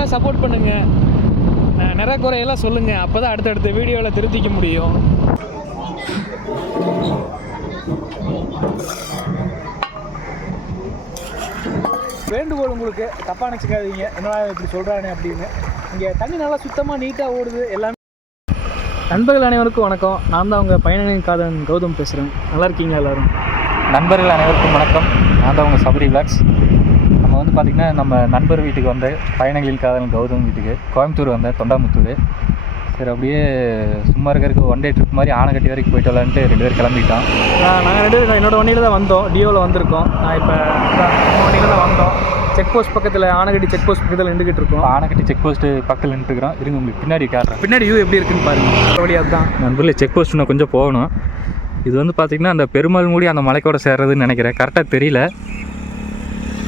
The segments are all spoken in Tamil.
பிடிச்சிருந்தா சப்போர்ட் பண்ணுங்கள், நிறைய குறையெல்லாம் சொல்லுங்கள். அப்போ தான் அடுத்தடுத்த வீடியோவில் திருத்திக்க முடியும். வேண்டுகோள் உங்களுக்கு, தப்பாக நினச்சிக்காதீங்க, என்ன இப்படி சொல்கிறானே அப்படின்னு. இங்கே தண்ணி நல்லா சுத்தமாக நீட்டாக ஓடுது எல்லாமே. நண்பர்கள் அனைவருக்கும் வணக்கம். நான் தான் உங்கள் பயணங்களின் காதலன் கௌதம் பேசுகிறேன். நல்லா இருக்கீங்களா எல்லோரும்? நண்பர்கள் அனைவருக்கும் வணக்கம். நான் தான் உங்கள் சபரி விளாக்ஸ். நம்ம வந்து பார்த்திங்கன்னா நம்ம நண்பர் வீட்டுக்கு வந்த பயணங்களின் காதலன் கௌதம் வீட்டுக்கு கோயம்புத்தூர் வந்தேன், தொண்டாமுத்தூர். சரி, அப்படியே சும்மா இருக்கிறதுக்கு ஒன் டே ட்ரிப் மாதிரி ஆனைக்கட்டி வரைக்கும் போயிட்டு வரலான்ட்டு 2 பேர் கிளம்பிட்டோம். நாங்கள் 2 பேரும் என்னோடய வண்டியில் தான் வந்தோம், டியோவில் வந்திருக்கோம். நான் இப்போ வண்டியில் தான் வந்தோம். செக் போஸ்ட் பக்கத்தில், ஆனைக்கட்டி செக் போஸ்ட் பக்கத்தில் நின்றுக்கிட்டு இருக்கோம். ஆனைக்கட்டி செக் போஸ்ட்டு பக்கத்தில் நின்றுக்கிறோம். இருங்க உங்களுக்கு பின்னாடி காட்டுறேன். பின்னாடி வியூ எப்படி இருக்குன்னு பாருங்கள். வழியாக தான் நண்பர்களே, செக் போஸ்ட் இன்னும் கொஞ்சம் போகணும். இது வந்து பார்த்திங்கன்னா அந்த பெருமாள் மூடி அந்த மலைக்கோட சேர்றதுன்னு நினைக்கிறேன், கரெக்டாக தெரியல.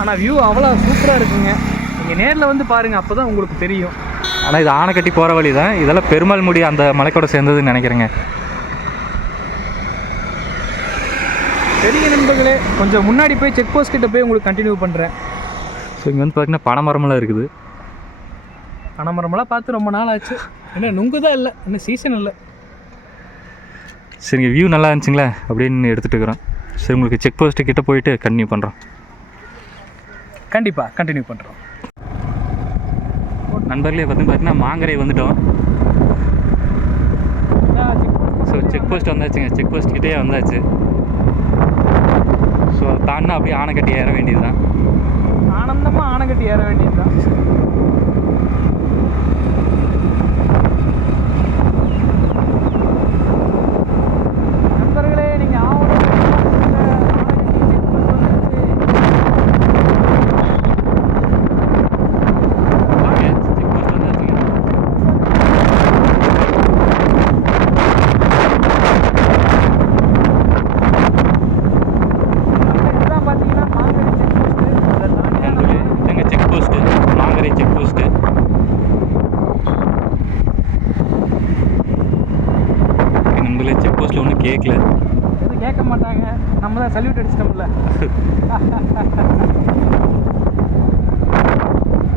ஆனால் வியூ அவ்வளோ சூப்பராக இருக்குங்க. நீங்கள் நேரில் வந்து பாருங்கள், அப்போ தான் உங்களுக்கு தெரியும். ஆனால் இது ஆனைக்கட்டி போகிற வழி தான். இதெல்லாம் பெருமாள் மூடி அந்த மலைக்கோட சேர்ந்ததுன்னு நினைக்கிறேங்க. பெரிய நண்பர்களே, கொஞ்சம் முன்னாடி போய் செக் போஸ்ட் கிட்ட போய் உங்களுக்கு கண்டினியூ பண்ணுறேன். ஸோ இங்கே வந்து பார்த்திங்கன்னா பனைமரமெல்லாம் இருக்குது. பனைமரமெல்லாம் பார்த்து ரொம்ப நாள் ஆச்சு. என்ன நுங்கு தான் இல்லை, இன்னும் சீசன் இல்லை. சரிங்க, வியூ நல்லா இருந்துச்சுங்களே அப்படின்னு எடுத்துகிட்டு இருக்கிறோம். சரி, உங்களுக்கு செக் போஸ்ட்டு கிட்டே போயிட்டு கண்டினியூ பண்ணுறோம். கண்டிப்பாக கண்டினியூ பண்ணுறோம். நண்பர்களே, பார்த்திங்கன்னா மாங்கரை வந்துட்டோம். ஸோ செக் போஸ்ட் வந்தாச்சுங்க, செக் போஸ்ட் கிட்டே வந்தாச்சு. ஸோ தாண்டினா அப்படியே ஆனைக்கட்டி ஏற வேண்டியது தான். ஆனந்தமாக ஆனைக்கட்டி ஏற வேண்டியது தான். நண்பர்களே, நீங்கள் கேட்கல, எதுவும் கேட்க மாட்டாங்க, நம்ம தான் சல்யூட் அடிச்சிட்டோம்ல.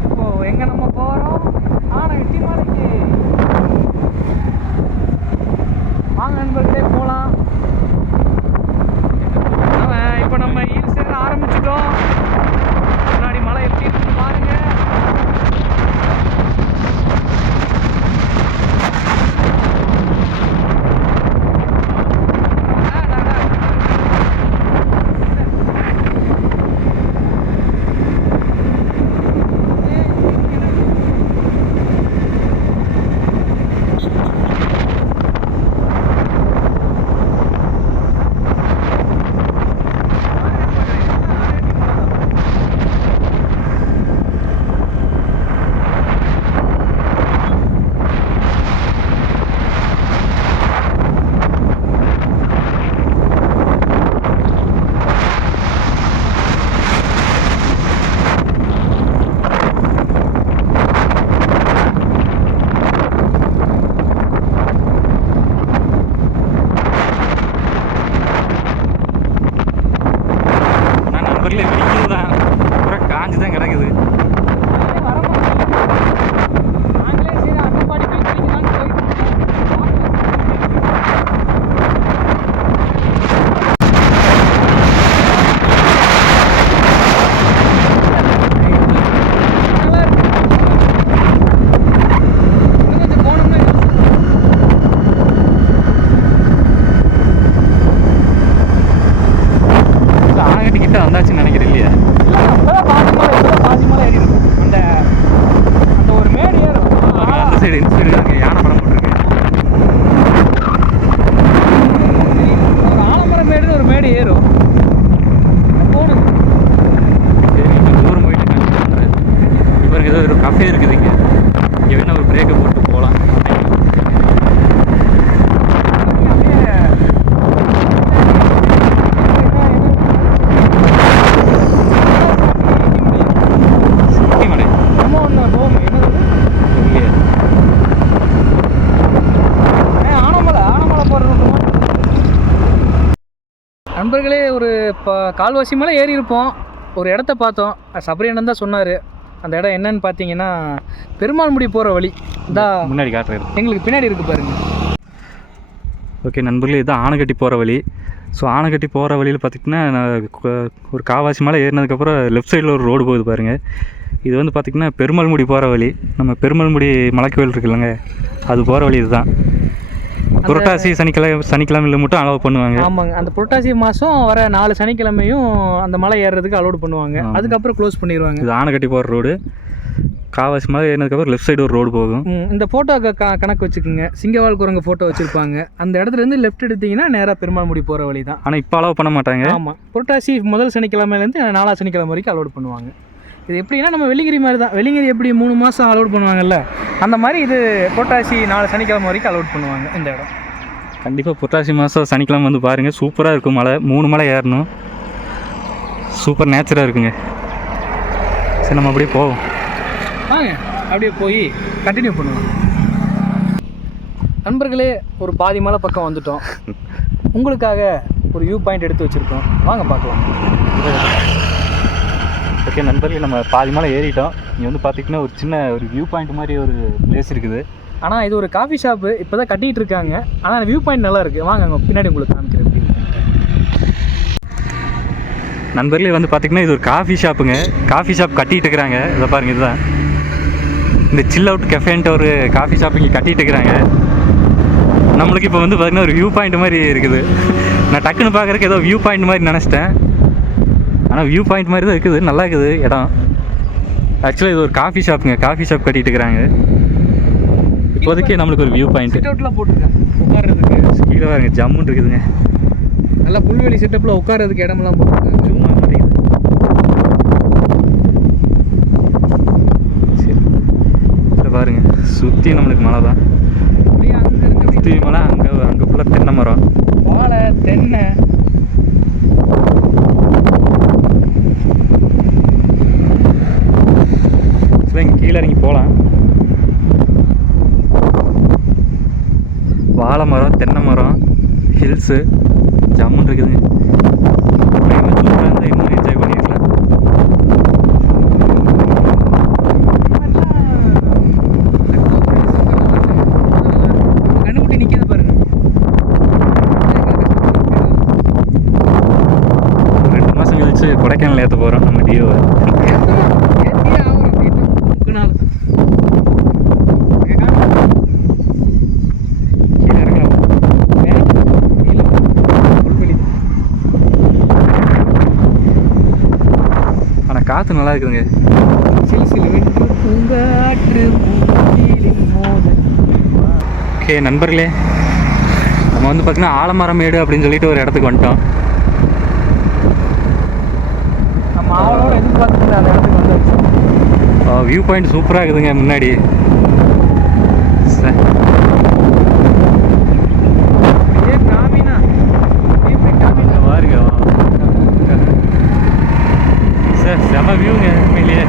இப்போ எங்கே நம்ம போகிறோம்? ஆனைக்கட்டி மலைக்கு வாங்க நண்பர்களே, போகலாம். இப்போ நம்ம ஹில்ஸ் ஏற ஆரம்பிச்சிட்டோம். முன்னாடி மலை எப்படி இருக்குன்னு பாருங்க. வந்தாச்சுன்னு நினைக்கிறேன் இல்லையா? பாதி மலை ஏறி இருக்கும். அந்த ஒரு மேடு ஏறும். அந்த சைடு இந்த சைடு அங்கே யானை படம் போட்டிருக்கு. ஒரு ஆலமரம் மேடுன்னு ஒரு மேடு ஏறும். போகணும். தூரம் போயிட்டு இப்போ ஏதோ ஒரு கஃபே இருக்குது இங்கே. இங்கே வேணா ஒரு பிரேக்கை போட்டு போகலாம். நண்பர்களே, ஒரு இப்போ கால்வாசி மேலே ஏறி இருப்போம். ஒரு இடத்த பார்த்தோம். சபரியண்ணன் தான் சொன்னார், அந்த இடம் என்னன்னு பார்த்தீங்கன்னா பெருமாள்முடி போகிற வழி இதான் முன்னாடி காட்டுறது எங்களுக்கு பின்னாடி இருக்குது பாருங்கள். ஓகே நண்பர்களே, இதுதான் ஆனைக்கட்டி போகிற வழி. ஸோ ஆனைக்கட்டி போகிற வழியில் பார்த்திங்கன்னா ஒரு காவாசி மலை ஏறினதுக்கப்புறம் லெஃப்ட் சைடில் ஒரு ரோடு போகுது பாருங்கள். இது வந்து பார்த்திங்கன்னா பெருமாள்முடி போகிற வழி. நம்ம பெருமாள்முடி மலைக்கோவில் இருக்குல்லங்க, அது போகிற வழி இதுதான். புரட்டாசி சனிக்கிழமையில் மட்டும் அலோவ் பண்ணுவாங்க. ஆமாங்க, அந்த புரட்டாசி மாதம் வர 4 சனிக்கிழமையும் அந்த மலை ஏறுறதுக்கு அலோட் பண்ணுவாங்க. அதுக்கப்புறம் க்ளோஸ் பண்ணிடுவாங்க. இது ஆனைக்கட்டி போகிற ரோடு. காவாசி மலை ஏறினதுக்கப்புறம் லெஃப்ட் சைடு ஒரு ரோடு போகும். இந்த ஃபோட்டோ கணக்கு வச்சுக்கோங்க. சிங்கவால் குரங்கு ஃபோட்டோ வச்சுருப்பாங்க. அந்த இடத்துலேருந்து லெஃப்ட் எடுத்திங்கன்னா நேராக பெருமாள்முடி போகிற வழி தான். ஆனால் இப்போ அலோவ் பண்ண மாட்டாங்க. ஆமாம், புரட்டாசி முதல் சனிக்கிழமையிலேருந்து 4 சனிக்கிழமை வரைக்கும் அலோட் பண்ணுவாங்க. இது எப்படின்னா நம்ம வெள்ளிங்கிரி மாதிரி தான். வெள்ளிங்கிரி எப்படி 3 மாதம் அலோட் பண்ணுவாங்கல்ல, அந்த மாதிரி இது புரட்டாசி 4 சனிக்கிழமை வரைக்கும் அலோட் பண்ணுவாங்க இந்த இடம். கண்டிப்பாக புரட்டாசி மாதம் சனிக்கிழமை வந்து பாருங்கள், சூப்பராக இருக்கும். மலை 3 மலை ஏறணும், சூப்பர் நேச்சராக இருக்குங்க. சரி நம்ம அப்படியே போவோம் வாங்க, அப்படியே போய் கண்டினியூ பண்ணுவோம். நண்பர்களே, ஒரு பாதி மலை பக்கம் வந்துட்டோம். உங்களுக்காக ஒரு வியூ பாயிண்ட் எடுத்து வச்சுருக்கோம், வாங்க பார்க்கலாம். ஓகே நண்பர்களே, நம்ம பாதி மலை ஏறிட்டோம். இங்கே வந்து பார்த்திங்கன்னா ஒரு சின்ன ஒரு வியூ பாயிண்ட் மாதிரி ஒரு பிளேஸ் இருக்குது. ஆனால் இது ஒரு காஃபி ஷாப்பு, இப்போ தான் கட்டிகிட்டு இருக்காங்க. ஆனால் வியூ பாயிண்ட் நல்லா இருக்குது. வாங்க அங்கே பின்னாடி உங்களுக்கு காமிக்கிறேன். நண்பர்களே வந்து பார்த்திங்கன்னா இது ஒரு காஃபி ஷாப்புங்க. காஃபி ஷாப் கட்டிகிட்டு இருக்கிறாங்க. இதை பாருங்கள், இதுதான் இந்த சில் அவுட் கெஃபேன்ட்டு ஒரு காஃபி ஷாப் இங்கே கட்டிகிட்டு இருக்கிறாங்க. நம்மளுக்கு இப்போ வந்து பார்த்திங்கன்னா ஒரு வியூ பாயிண்ட் மாதிரி இருக்குது. நான் டக்குன்னு பார்க்குறதுக்கு ஏதோ வியூ பாயிண்ட் மாதிரி நினச்சிட்டேன். ஆனால் வியூ பாயிண்ட் மாதிரி தான் இருக்குது, நல்லா இருக்குது இடம். ஆக்சுவலாக இது ஒரு காஃபி ஷாப்புங்க. காஃபி ஷாப் கட்டிகிட்டு இருக்கிறாங்க. இப்போதைக்கு நம்மளுக்கு ஒரு வியூ பாயிண்ட் போட்டுருக்காங்க உட்கார்றதுக்கு. கீழே பாருங்க, ஜம்முன்னு இருக்குதுங்க. நல்லா புல்வெளி செட்டப்பில் உட்கார்றதுக்கு இடமெல்லாம் போட்டுருக்காங்க. சும்மா மாட்டேங்குது. சரி பாருங்க, சுற்றி நம்மளுக்கு மலை தான். சுற்றி மலை, அங்கே ஃபுல்லாக தென்னை மரம், வாழை, தென்னை. இங்கே கீழே இறங்கி போகலாம். வாழை மரம், தென்னை மரம், ஹில்ஸு, ஜம்முன்னு இருக்குதுங்க. சூப்பராக இருந்தால் இன்னும் என்ஜாய் பண்ணிக்கலாம். கண்ணுக்குட்டி நிற்கிது பாருங்க. 2 மாதம் கழிச்சு கொடைக்கானல் ஏற்ற போகிறோம் நம்ம டியோவை. காற்று நல்லா இருக்குதுங்க. ஓகே நண்பர்களே, நம்ம வந்து பார்த்திங்கன்னா ஆலமரமேடு அப்படின்னு சொல்லிட்டு ஒரு இடத்துக்கு வந்துட்டோம். நம்ம ஆளோட எதிர்பார்த்து அந்த இடத்துக்கு வந்து வியூ பாயிண்ட் சூப்பராக இருக்குதுங்க முன்னாடி. செம வியூங்க உண்மையிலேயே.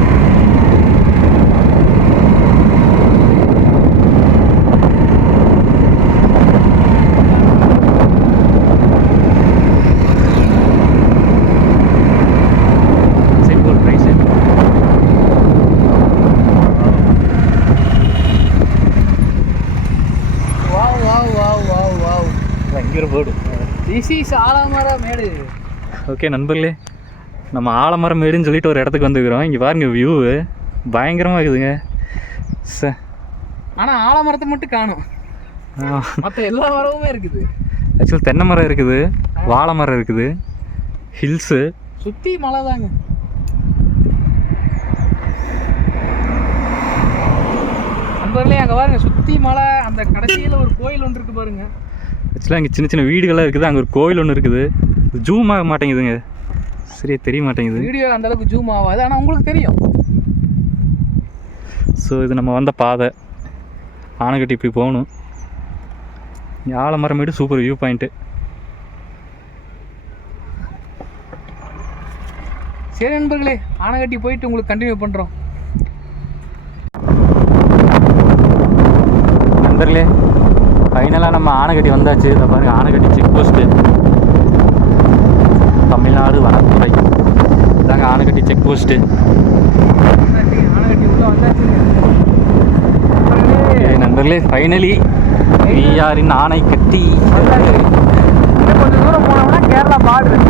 Simple rice. Wow wow wow wow wow. இங்கே ஒரு போர்டு, திஸ் இஸ் ஆலமரமேடு. ஓகே நண்பர்களே, நம்ம ஆலமரமேடுன்னு சொல்லிட்டு ஒரு இடத்துக்கு வந்துக்கிறோம். இங்கே பாருங்க, வியூ பயங்கரமாக இருக்குதுங்க. ஆனால் ஆலமரத்தை மட்டும் காணும், மற்ற எல்லா மரமுமே இருக்குது. ஆக்சுவல் தென்னை மரம் இருக்குது, வாழை மரம் இருக்குது, ஹில்ஸு, சுற்றி மலை தாங்க. நண்பர்களே, அங்கே பாருங்க, சுற்றி மலை. அந்த கடைசியில் ஒரு கோயில் ஒன்று இருக்குது பாருங்க. ஆக்சுவலாக அங்கே சின்ன சின்ன வீடுகள்லாம் இருக்குது. அங்கே ஒரு கோயில் ஒன்று இருக்குது. ஜூம் ஆக மாட்டேங்குதுங்க, சரியா தெரிய மாட்டேங்குது. வீடியோ அந்த அளவுக்கு ஜூம் ஆகாது, ஆனால் உங்களுக்கு தெரியும். ஸோ இது நம்ம வந்த பாதை. ஆனைக்கட்டி இப்படி போகணும். இங்கே ஆலமரமேடு சூப்பர் வியூ பாயிண்ட்டு. சரி நண்பர்களே, ஆனைக்கட்டி போயிட்டு உங்களுக்கு கண்டினியூ பண்ணுறோம். நண்பர்களே, ஃபைனலாக நம்ம ஆனைக்கட்டி வந்தாச்சு. இதை பாருங்க, ஆனைக்கட்டி செக் போஸ்ட்டு, தமிழ்நாடு வனத்துறை. இதாங்க ஆனைக்கட்டி செக் போஸ்ட்டு. நண்பர்களே ஃபைனலி விஆரின் ஆணை கட்டி இன்னும் கொஞ்சம் தூரம் போனோம்னா கேரளா பார்டர்.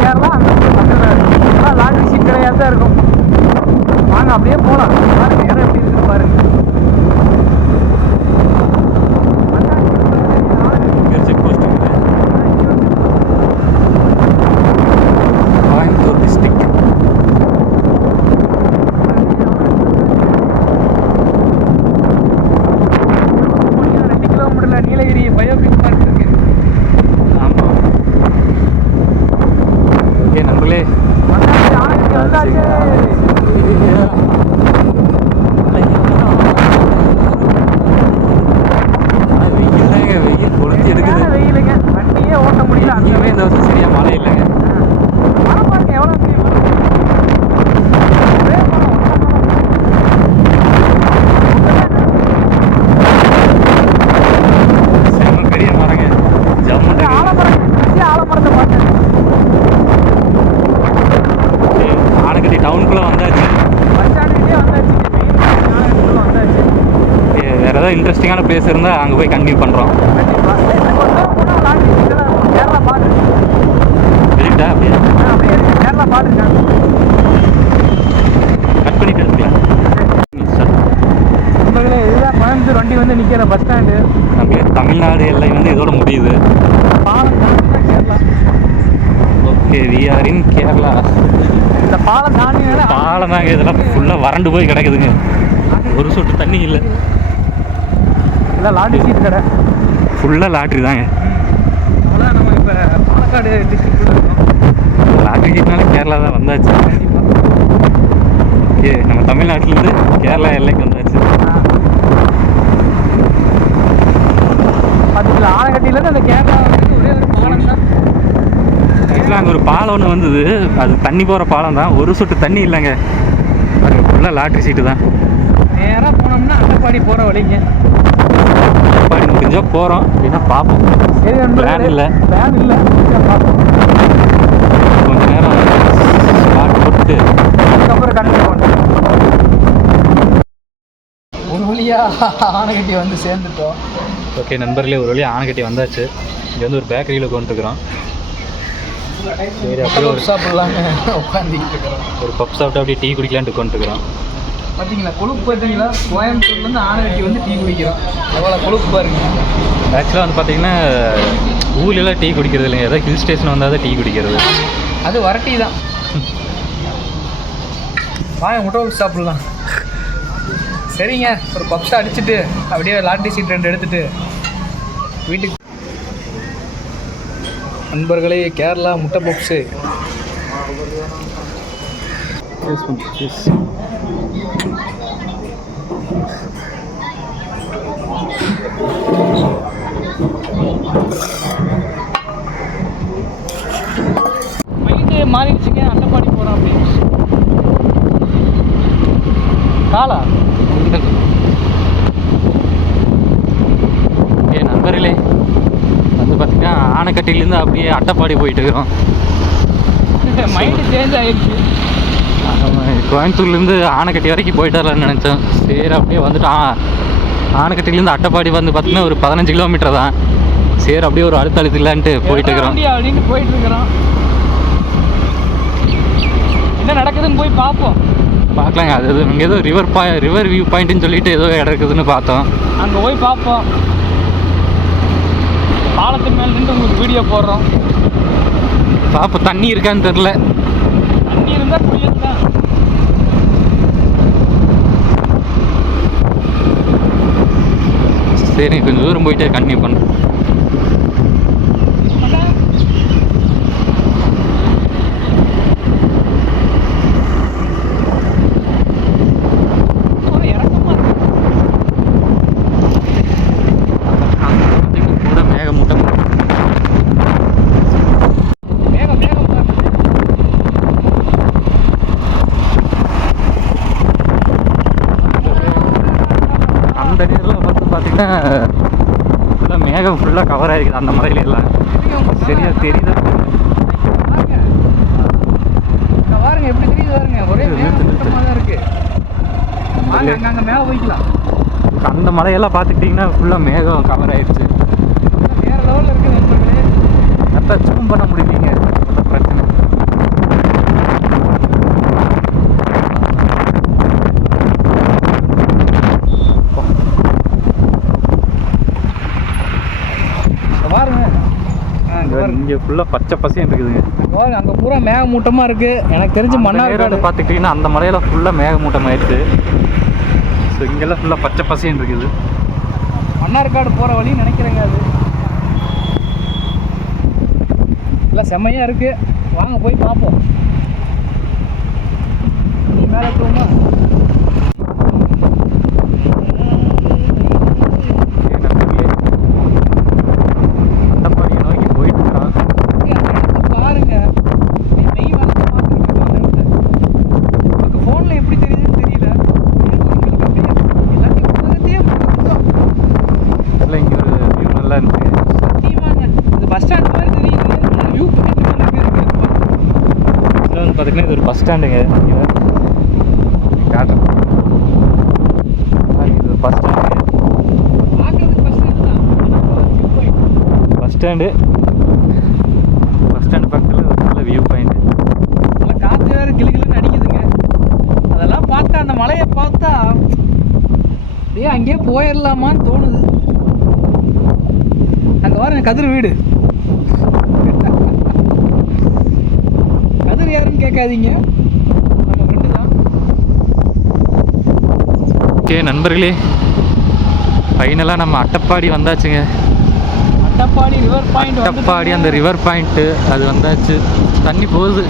கேரளா அந்த பக்கத்தில் லாட்ரி சீட் கிடையாது தான் இருக்கும். வாங்க அப்படியே போகலாம். பாருங்க இடம் எப்படி இருக்குன்னு பாருங்க. Check post Coimbatore district. 2 கிலோமீட்டர்ல நீலகிரி பயோபிக் பார்க் இருக்கு. ஆமாம். ஓகே நண்பர்களே வந்தாச்சு. வெயில் கொளுத்தி எடுக்குது. வெயிலுங்க, வண்டியே ஓட்ட முடியல. அங்கேயுமே இந்த வருஷம் சரியா மழை இல்லைங்க. மழை பாருங்க எவ்வளோ செம்ம பெரிய மரங்க. ஜம்மு ஆலமரத்தை பார்த்தேன். ஆனைக்கட்டி டவுனுக்குள்ளே வந்தாச்சு. பஸ் ஸ்டாண்டுக்கிட்டே வந்தாச்சு. மெயின் வந்தாச்சு. வேறு ஏதாவது இன்ட்ரெஸ்டிங்கான பிளேஸ் இருந்தால் அங்கே போய் கண்டினியூ பண்ணுறோம். கேரளா பாட்டு வெளியிட்டா அப்படியே கேரளா பாட்டு கட் பண்ணிட்டு எடுத்துக்கலாம். நண்பர்களே, இதுதான் கோயம்புத்தூர் வண்டி வந்து நிற்கிற பஸ் ஸ்டாண்டு. அப்படியே தமிழ்நாடு எல்லை வந்து இதோட முடியுது. பாலம் கேரளா. ஓகே விஆரின் கேரளா. இந்த பாலம் தாண்டி பாலம் தாங்க. இதெல்லாம் ஃபுல்லாக வறண்டு போய் கிடக்குதுங்க. ஒரு சொட்டு தண்ணி இல்லை. இல்லை லாட்ரி சீட் கடை ஃபுல்லாக லாட்ரி தாங்க. அதான் நம்ம இப்போ பாலக்காடு டிஸ்ட்ரிக்டில் இருக்கோம். லாட்ரி சீட்னால கேரளா தான் வந்தாச்சு. ஓகே நம்ம தமிழ்நாட்டிலேருந்து கேரளா எல்லைக்கு வந்தாச்சு. அதுல ஆனைக்கட்டிலேருந்து அந்த கேரளா வந்து ஒரே ஒரு பாலம் தான். ஆக்சுவலாக அங்கே ஒரு பாலம் ஒன்று வந்தது. அது தண்ணி போகிற பாலம் தான். ஒரு சொட்டு தண்ணி இல்லைங்க. அது ஃபுல்லாக லாட்ரி சீட்டு தான். நேராக போனோம்னா அட்டப்பாடி போகிற வழிங்க. அட்டப்பாடி முடிஞ்சால் போகிறோம் அப்படின்னா பார்ப்போம். சரி பிளான் இல்லை. பிளான் இல்லை, பார்ப்போம். கொஞ்ச நேரம் ஸ்பாட் போட்டு அதுக்கப்புறம் கண்டிப்பாக பண்ணுறோம். ஒரு வழியாக ஆனைக்கட்டி வந்து சேர்ந்துட்டோம். ஓகே நண்பர்களே, ஒரு வழியாக ஆனைக்கட்டி வந்தாச்சு. இங்கே வந்து ஒரு பேக்கரியில் உட்காந்துருக்குறோம். சரி அப்படியே ஒரு சாப்பிட்லாங்க உட்காந்துக்கிட்டு இருக்கிறோம். ஒரு பப் சாப்பிட்டு அப்படியே டீ குடிக்கலான்ட்டு உட்காந்துருக்குறோம். பார்த்தீங்களா கொழுப்பு பார்த்தீங்களா? கோயம்புத்தூர்லேருந்து ஆனைக்கட்டி வந்து டீ குடிக்கிறோம். எவ்வளோ கொழுப்பு பாருங்க. ஆக்சுவலாக வந்து பார்த்தீங்கன்னா ஊர்லெலாம் டீ குடிக்கிறது இல்லைங்க. ஏதாவது ஹில் ஸ்டேஷன் வந்தால் தான் டீ குடிக்கிறது. அது வரட்டி தான். வாங்க முட்டை பப்ஸ் சாப்பிட்லாம். சரிங்க, ஒரு பப்ஸை அடிச்சுட்டு அப்படியே லாட்ரி சீட் 2 எடுத்துகிட்டு வீட்டுக்கு. நண்பர்களே, கேரளா முட்டை பப்ஸு. மைண்டு மாறிடுச்சுங்க. அட்டப்பாடி போகிறோம் அப்படின்னு. காலா நண்பர்களே வந்து பார்த்திங்கன்னா ஆனைக்கட்டிலேருந்து அப்படியே அட்டப்பாடி போயிட்டு இருக்கிறோம். மைண்டு சேஞ்ச் ஆகிடுச்சு. கோயம்புத்தூர்லேருந்து ஆனைக்கட்டி வரைக்கும் போயிட்டு வரலான்னு நினச்சோம். சரி அப்படியே வந்துட்டு ஆனைக்கட்டிலேருந்து அட்டப்பாடி வந்து பார்த்திங்கன்னா ஒரு 15 கிலோமீட்டர் தான். சரி அப்படியே ஒரு அடுத்தடுத்து இல்லைன்ட்டு போயிட்டு இருக்கிறோம். அப்படின்னு போயிட்டு இருக்கிறோம். என்ன நடக்குதுன்னு போய் பார்ப்போம். பார்க்கலாங்க. அது இங்கே ஏதோ ரிவர் வியூ பாயிண்ட்டுன்னு சொல்லிட்டு ஏதோ இடம் இருக்குதுன்னு பார்த்தோம். அங்கே போய் பார்ப்போம். பாலத்தின் மேலே நின்று உங்களுக்கு வீடியோ போடுறோம். பார்ப்போம் தண்ணி இருக்கான்னு தெரில. தண்ணி இருந்தால் குடியது தான். சரி கொஞ்சம் தூரம் போயிட்டே கண்டினியூ பண்ணுறோம். ஃபுல்லாக மேகம் ஃபுல்லாக கவர் ஆகிருக்குது அந்த மலையில எல்லாம். சரியா தெரியுதா? பாருங்க எப்படி தெரியுது பாருங்க. ஒரே மேகமூட்டமாக தான் இருக்கு. வாங்க அங்கே மேலே போய்க்கலாம். அந்த மலையெல்லாம் பார்த்துக்கிட்டிங்கன்னா ஃபுல்லாக மேகம் கவர் ஆயிடுச்சு. வேறு லெவலில் இருக்குது நண்பர்களே. கரெக்டாக ஜூம் பண்ண முடியலீங்க, அதான் பிரச்சனை. பாருங்க இங்கே ஃபுல்லாக பச்சை பசையும் இருக்குதுங்க. பாருங்க அங்கே பூரா மேகமூட்டமாக இருக்குது. எனக்கு தெரிஞ்சு மன்னார்காடு பார்த்துக்கிட்டிங்கன்னா அந்த மலையெல்லாம் ஃபுல்லாக மேகமூட்டம் ஆயிடுச்சு. ஸோ இங்கெல்லாம் ஃபுல்லாக பச்சை பசையும் இருக்குது. மன்னார்காடு போகிற வழின்னு நினைக்கிறேங்க. அது எல்லாம் செம்மையாக இருக்குது. வாங்க போய் பார்ப்போம். மேலே போமா அட்டப்பாடியை நோக்கி போயிட்டு இருக்கான். பாருங்க நெய் வளர்த்து பார்த்துக்கிட்டு நமக்கு ஃபோனில் எப்படி தெரியுதுன்னு தெரியல. எங்களுக்கு அப்படியே எல்லாத்தையும் உலகத்தையே இல்லை இங்கே ஒரு வியூ நல்லா இருந்துச்சு. சத்தியமாங்க இது பஸ் ஸ்டாண்ட் மாதிரி தெரியுது. வியூ பாயிண்ட் மாதிரி இருக்குது. இதில் வந்து பார்த்திங்கன்னா இது ஒரு பஸ் ஸ்டாண்டுங்க. இங்கே காட்டுறேன். இது ஒரு பஸ் ஸ்டாண்டுங்க. பார்க்கறதுக்கு பஸ் ஸ்டாண்ட் தான். வியூ பாயிண்ட் பஸ் ஸ்டாண்டு பக்கத்தில் ஒரு நல்ல வியூ பாயிண்ட்டு. நல்லா காற்று வேறு கிளுகிளுன்னு அடிக்குதுங்க. அதெல்லாம் பார்த்தா அந்த மலையை பார்த்தா அப்படியே அங்கேயே போயிடலாமான்னு தோணுது. அங்கே பாருங்க கதிர் வீடு. கதிர் யாருன்னு கேட்காதீங்க, நம்ம ஃப்ரெண்டு தான். ஓகே நண்பர்களே, ஃபைனலாக நம்ம அட்டப்பாடி வந்தாச்சுங்க. Attappadi river point. அட்டப்பாடி அந்த ரிவர் பாயிண்ட்டு அது வந்தாச்சு. தண்ணி போகுது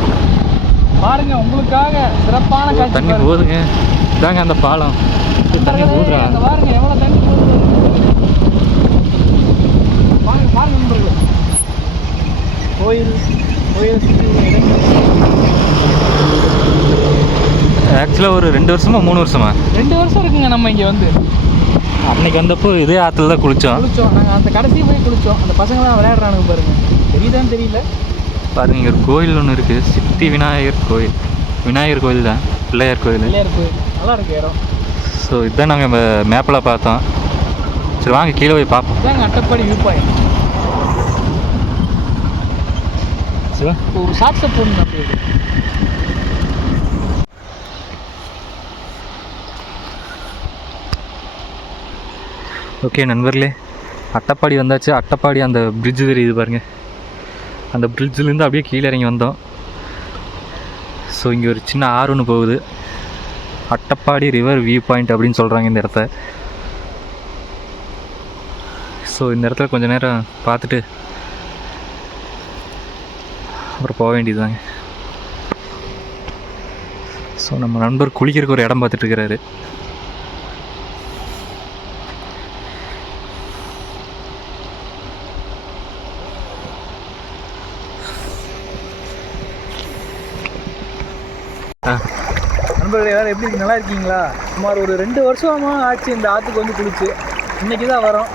பாருங்க, உங்களுக்காக சிறப்பான காட்சி. தண்ணி போகுதுங்க. இதாங்க அந்த பாலம். தண்ணி போகுதுடா. அங்கே பாருங்க எவ்வளோ தண்ணி போகுது. பாருங்க பாருங்க நண்பர்களே, கோயில் சுற்றி ஆக்சுவலாக ஒரு 2 வருஷமா 3 வருஷமா 2 வருஷம் இருக்குங்க. நம்ம இங்கே வந்து அன்னைக்கு வந்தப்போ இதே ஆற்றுல தான் குளித்தோம். நாங்கள் அந்த கடைசி போய் குளித்தோம். அந்த பசங்களாம் விளையாடுறானுங்க பாருங்க. தெரியுதான்னு தெரியல. பாருங்க இங்கே ஒரு கோயில் ஒன்று இருக்குது. சித்தி விநாயகர் கோயில். விநாயகர் கோயில் தான், பிள்ளையார் கோயில். நல்லா இருக்கு இடம். ஸோ இதுதான் நாங்கள் மேப்பில் பார்த்தோம். சரி வாங்க கீழே போய் பார்ப்போம். இதாங்க அட்டப்பாடி வியூ பாயிண்ட். சரி ஒரு ஷார்ட்ஸை போடணும். அப்படி ஓகே நண்பர்களே, அட்டப்பாடி வந்தாச்சு. அட்டப்பாடி அந்த பிரிட்ஜு தெரியுது பாருங்க. அந்த பிரிட்ஜிலேருந்து அப்படியே கீழே இறங்கி வந்தோம். ஸோ இங்கே ஒரு சின்ன ஆறு ஒன்று போகுது. அட்டப்பாடி ரிவர் வியூ பாயிண்ட் அப்படின்னு சொல்கிறாங்க இந்த இடத்த. ஸோ இந்த இடத்துல கொஞ்சம் நேரம் பார்த்துட்டு அப்புறம் போக வேண்டியதுதாங்க. ஸோ நம்ம நண்பர் குளிக்கிறதுக்கு ஒரு இடம் பார்த்துட்ருக்கிறாரு. நண்பர்களே வேறு எப்படி இருக்கு, நல்லா இருக்கீங்களா? சுமார் ஒரு 2 வருஷமாக ஆச்சு இந்த ஆற்றுக்கு வந்து குளிச்சு. இன்றைக்கி தான் வரோம்.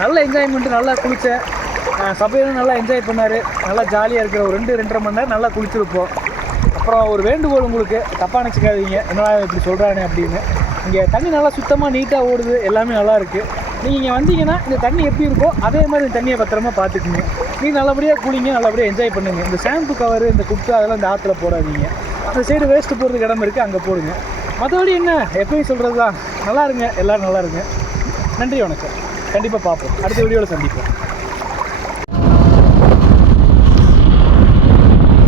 நல்ல என்ஜாய்மெண்ட்டு, நல்லா குளித்தேன். சபையிலும் நல்லா என்ஜாய் பண்ணார். நல்லா ஜாலியாக இருக்கிற ஒரு 2-2.5 மணி நேரம் நல்லா குளிச்சிருப்போம். அப்புறம் ஒரு வேண்டுகோள், உங்களுக்கு தப்பாக நினச்சிக்காதீங்க என்னடா இப்படி சொல்கிறானே அப்படின்னு. இங்கே தண்ணி நல்லா சுத்தமாக நீட்டாக ஓடுது, எல்லாமே நல்லா இருக்குது. நீங்கள் இங்கே வந்தீங்கன்னா இந்த தண்ணி எப்படி இருக்கோ அதே மாதிரி இந்த தண்ணியை பத்திரமா பார்த்துக்குங்க. நீங்கள் நல்லபடியாக குளிங்க, நல்லபடியாக என்ஜாய் பண்ணுங்கள். இந்த ஷாம்பு கவரு, இந்த குப்பை அதெல்லாம் இந்த ஆற்றுல போடாதீங்க. அந்த சைடு வேஸ்ட்டு போகிறதுக்கு இடம் இருக்குது, அங்கே போடுங்க. மற்றபடி என்ன எப்பயும் சொல்கிறது தான். நல்லா இருங்க, எல்லோரும் நல்லா இருங்க. நன்றி, வணக்கம். கண்டிப்பாக பார்ப்போம், அடுத்த வீடியோவில் சந்திப்போம்.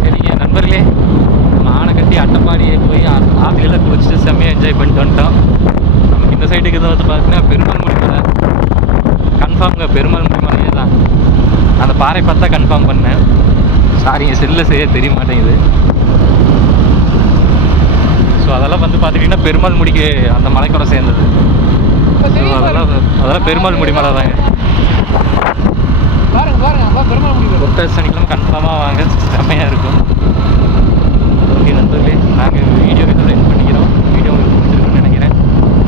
சரிங்க நண்பர்களே, ஆனை கட்டி அட்டப்பாடியே போய் ஆற்றுலாம் குளிச்சுட்டு செம்மையாக என்ஜாய் பண்ணிட்டு வந்துட்டோம். நமக்கு இந்த சைடுக்கு இதை வந்து பார்த்தீங்கன்னா பெருமாள் முடி மலை. கன்ஃபார்ம்ங்க பெருமாள் முடி மலையே தான். அந்த பாறை பார்த்தா கன்ஃபார்ம் பண்ணேன். சாரிங்க, செல்லில் செய்ய தெரிய மாட்டேங்குது. ஸோ அதெல்லாம் வந்து பார்த்துக்கிட்டிங்கன்னா பெருமாள் முடிக்கு அந்த மலைக்கூட சேர்ந்தது. ஸோ அதெல்லாம் பெருமாள் முடி மலை தாங்க. ஒத்த சனிக்கிழமை கன்ஃபார்மாக வாங்க, செம்மையாக இருக்கும். ஓகே நண்பர்களே, நாங்கள் வீடியோ இதோட எண்ட் பண்ணிக்கிறோம். வீடியோ உங்களுக்கு பிடிச்சிருக்குன்னு நினைக்கிறேன்.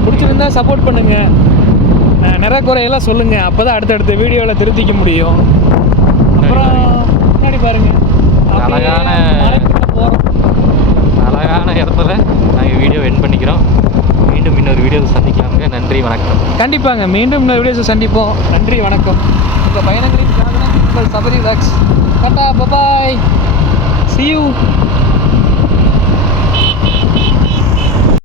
பிடிச்சிருந்தா சப்போர்ட் பண்ணுங்கள், நிறைய குறையெல்லாம் சொல்லுங்கள். அப்போ தான் அடுத்தடுத்த வீடியோவில் திருத்திக்க முடியும். அப்புறம் முன்னாடி பாருங்கள், அழகான இடத்துல நாங்கள் வீடியோ எண்ட் பண்ணிக்கிறோம். மீண்டும் இன்னொரு வீடியோவில் சந்திக்கலாமுங்க. நன்றி. வணக்கம். கண்டிப்பாங்க மீண்டும் இன்னொரு வீடியோஸை சந்திப்போம். நன்றி வணக்கம். இந்த பயணங்களின் காரணம் உங்கள் Sabari vlogs. Tata bye bye, see you.